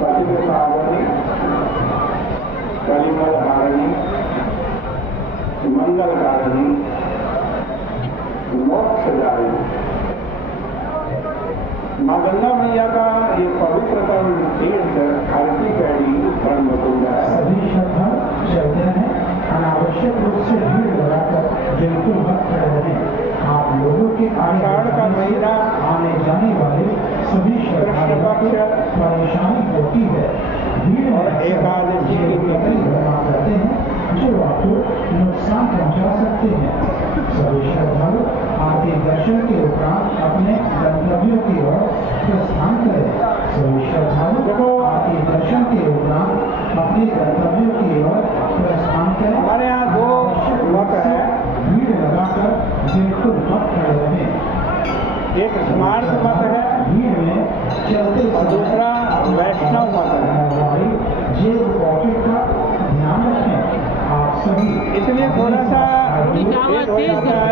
पतित साधनी, कलिमल हारिणी, मंगलकारिणी, मोक्षदायिनी। माँ गंगा मैया का ये पवित्रतम तीर्थ आरती पैड़ी ब्रह्मकुंड है। सभी श्रद्धा चलते हैं, अनावश्यक रूप से भीड़ लगाकर बिल्कुल मत खड़े रहें। आप लोगों के आषाढ़ का महीना आने जाने वाले सभी श्रद्धालुओं को परेशानी होती है। भीड़ और एकादशी की तिथि जमा करते हैं जो आपको नुकसान पहुंचा सकते हैं। सभी श्रद्धालु आरती दर्शन के उपरांत अपने गंतव्यों की ओर प्रस्थान करें। सभी श्रद्धालु आरती दर्शन के उपरांत अपने गंतव्यों की ओर प्रस्थान करें। हमारे यहाँ दो मत है, भीड़ लगाकर बिल्कुल मत खड़े रहें। एक स्मार्ट मत है भीड़ में चलते और दूसरा वैष्णव मत है। जेब पॉकेट का ध्यान रखें। आप सभी इसलिए थोड़ा सा एक हो जाता है।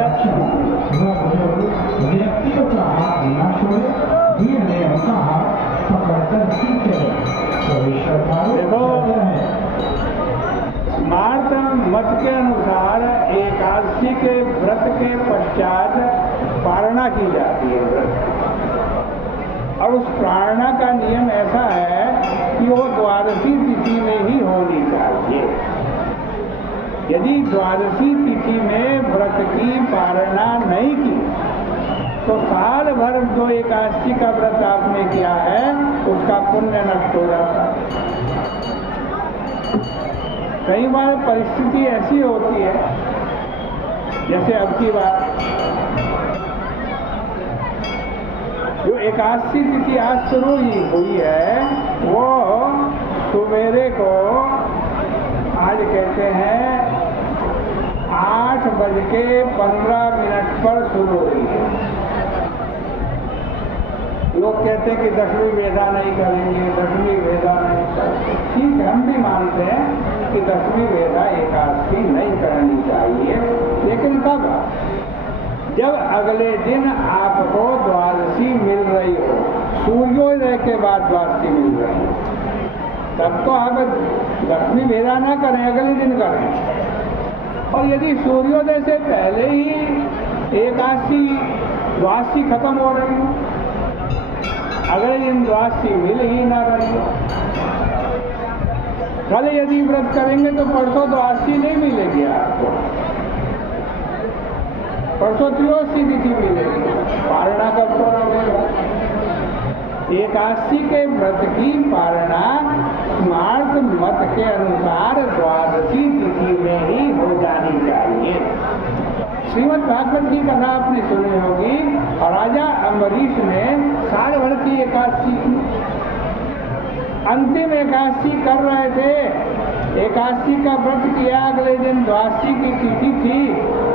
व्यक्तियों का हाथ न छोड़े, भीड़ में उनका हाथ पकड़कर ही चले। सभी श्रद्धालु चलते रहें। स्मार्त मत के अनुसार एकादशी के व्रत के पश्चात पारणा की जाती है व्रत, और उस पारणा का नियम ऐसा है कि वो द्वादशी तिथि में ही होनी चाहिए। यदि द्वादशी तिथि में व्रत की पारणा नहीं की तो साल भर जो एकादशी का व्रत आपने किया है उसका पुण्य नष्ट हो जाता है। कई बार परिस्थिति ऐसी होती है, जैसे अब की बात, जो एकादशी तिथि आज शुरू ही हुई है वो सवेरे को आज कहते हैं 8:15 पर शुरू हुई है। लोग कहते हैं कि 10वीं वेदा नहीं करेंगे, 10वीं वेदा नहीं करेंगे। ठीक है, हम भी मानते हैं कि 10वीं वेदा एकादशी नहीं करनी चाहिए, लेकिन कब? जब अगले दिन आपको द्वादशी मिल रही हो, सूर्योदय के बाद द्वादशी मिल रही हो, तब तो आप 10वीं वेदा ना करें, अगले दिन करें। और यदि सूर्योदय से पहले ही एकादशी द्वादशी खत्म हो रही हो, अगले दिन द्वादशी मिल ही ना रही हो, कल यदि व्रत करेंगे तो परसों द्वादशी नहीं मिलेगी आपको, परसों त्रयोदशी तिथि मिलेगी, पारणा कब करोगे? एकादशी के व्रत की पारणा स्मार्त मत के अनुसार द्वादशी तिथि में ही हो जानी चाहिए। श्रीमद् भागवत की कथा आपने सुनी होगी, और राजा अम्बरीश ने साल भर की एकादशी की, अंतिम एकादशी कर रहे थे, एकादशी का व्रत किया, अगले दिन द्वादशी की तिथि थी,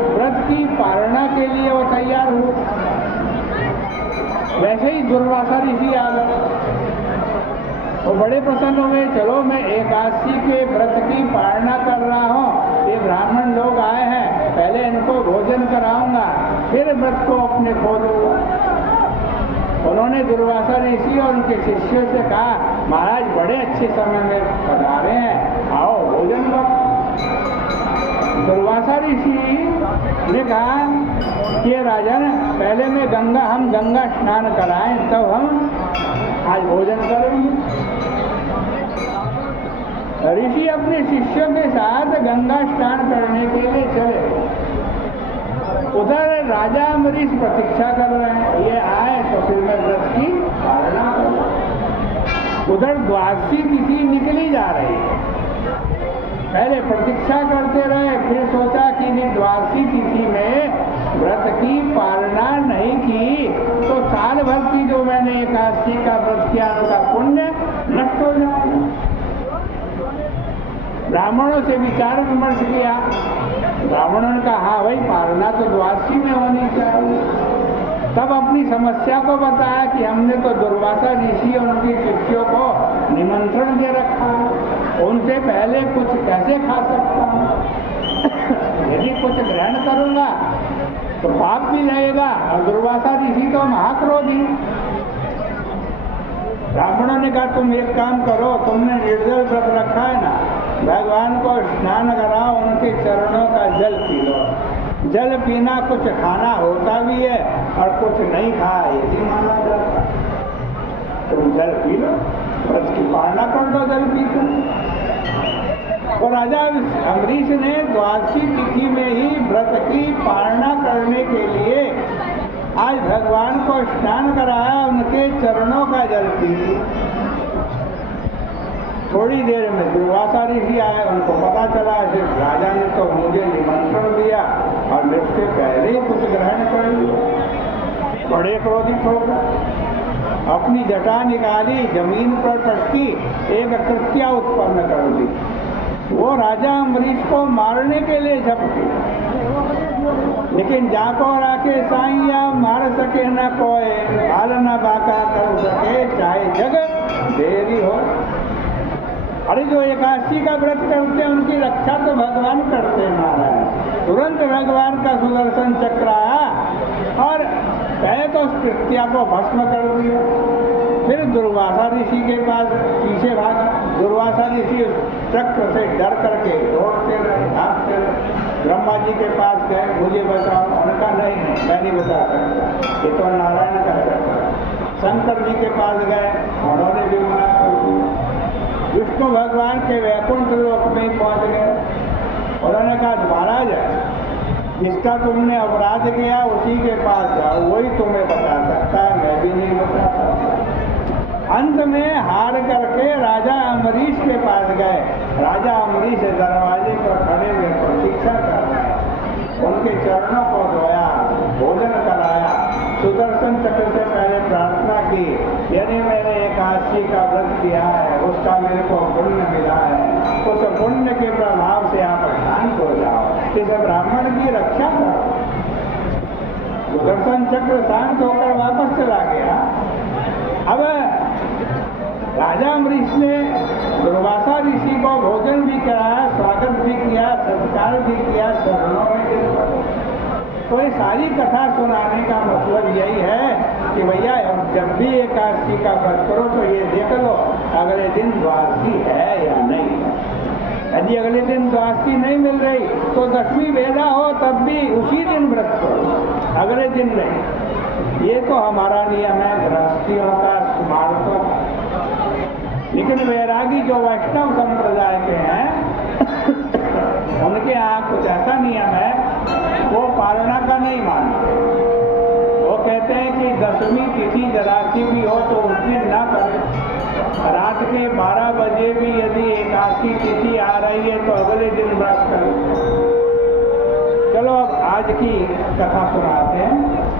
व्रत की पारणा के लिए वो तैयार हुए। वैसे ही दुर्वासा ऋषि आ गए, वो बड़े प्रसन्न हुए, चलो मैं एकादशी के व्रत की पारणा कर रहा हूँ, ये ब्राह्मण लोग आए हैं, पहले इनको भोजन कराऊंगा, फिर व्रत को अपने खोलूंगा। उन्होंने दुर्वासा ऋषि और उनके शिष्यों से कहा, महाराज बड़े अच्छे समय में पधारे हैं, आओ भोजन करो। दुर्वासा ऋषि ने कहा कि राजन, पहले में हम गंगा स्नान कराएं, तब हम आज भोजन करेंगे। ऋषि अपने शिष्यों के साथ गंगा स्नान करने के लिए चले। उधर राजा अम्बरीश प्रतीक्षा कर रहे हैं, ये आए तो फिर मैं व्रत की पारणा करूं। उधर द्वादशी तिथि निकली जा रही है, पहले प्रतीक्षा करते रहे, फिर सोचा कि द्वादशी तिथि में व्रत की पारणा नहीं की तो साल भर की जो मैंने एकादशी का व्रत किया उसका पुण्य नष्ट हो जाएगा। ब्राह्मणों से विचार विमर्श किया, ब्राह्मणों ने कहा हाँ भाई, पारणा तो द्वादशी में होनी चाहिए। तब अपनी समस्या को बताया कि हमने तो दुर्वासा ऋषि और उनके शिष्यों को निमंत्रण दे रखा है, उनसे पहले कुछ कैसे खा सकता हूँ? यदि कुछ ग्रहण करूंगा तो पाप भी लगेगा, और दुर्वासा ऋषि तो महाक्रोधी। ब्राह्मणों ने कहा तुम एक काम करो, तुमने निर्जल व्रत रखा है ना, भगवान को स्नान कराओ, उनके चरणों का जल पी लो। जल पीना कुछ खाना होता भी है और कुछ नहीं खाया ये भी माना जाता है। तुम जल पी लो, व्रत की पालना कर दो जल पी कर। और राजा अम्बरीश ने द्वादशी तिथि में ही व्रत की पालना करने के लिए आज भगवान को स्नान कराया, उनके चरणों का जल पी लिया। थोड़ी देर में दुर्वासा ऋषि आए, उनको पता चला कि राजा ने तो मुझे निमंत्रण दिया और मेरे से पहले ही कुछ ग्रहण कर लिया। बड़े क्रोधित हो गए, अपनी जटा निकाली, जमीन पर पटकी, एक कृत्या उत्पन्न कर दी। वो राजा अम्बरीश को मारने के लिए झपटी, लेकिन जाको राखे साईया, मार सके न कोई, हाल न बाका कर सके, चाहे जग देरी हो। अरे जो एकादशी का व्रत करते हैं उनकी रक्षा तो भगवान करते हैं महाराज। तुरंत भगवान का सुदर्शन चक्र आया और पहले तो उस कृत्या को भस्म कर दिया। फिर दुर्वासा ऋषि के पास पीछे भागा। दुर्वासा ऋषि उस चक्र से डर करके दौड़ते रहे, भागते रहे। ब्रह्मा जी के पास गए, मुझे बचाओ। उनका नहीं, मैं नहीं बचा सकता, ये तो नारायण का चक्र है। शंकर जी के पास गए, उन्होंने भी मना कर दिया। विष्णु भगवान के वैकुंठ लोक में ही पहुंच गए। उन्होंने कहा महाराज, जिसका तुमने अपराध किया उसी के पास जाओ, वही तुम्हें बचा सकता है, मैं भी नहीं बचा सकता। अंत में हार करके राजा अम्बरीश के पास गए। राजा अम्बरीश दरवाजे पर खड़े हुए प्रतीक्षा कर रहे हैं। उनके चरणों को धोया, भोजन कराया, सुदर्शन चक्र से पहले प्रार्थना की, यदि मैंने एकादशी का व्रत किया है उसका मेरे को पुण्य मिला है, उस पुण्य के प्रभाव से आप शांत हो जाओ, इस ब्राह्मण की रक्षा करो। सुदर्शन चक्र शांत होकर वापस चला गया। अब राजा अम्बरीश ने दुर्वासा ऋषि को भोजन भी कराया, स्वागत भी किया, सत्कार भी किया, चरणों में गिर पड़े। तो ये सारी कथा सुनाने का मतलब यही है कि भैया जब भी एकादशी का व्रत करो तो ये देख लो अगले दिन द्वादशी है या नहीं। यदि अगले दिन द्वादशी नहीं मिल रही तो दसवीं वेदा हो तब भी उसी दिन व्रत करो, अगले दिन नहीं। ये तो हमारा नियम है गृहस्थियों का, स्मारकों का। लेकिन वैरागी जो वैष्णव संप्रदाय के हैं उनके यहाँ कुछ ऐसा नियम है, वो पालना का नहीं मानते। वो कहते हैं कि दसवीं तिथि जरासी भी हो तो उस दिन ना करें, रात के 12 बजे भी यदि एकादशी तिथि आ रही है तो अगले दिन व्रत करें। चलो अब आज की कथा सुनाते हैं।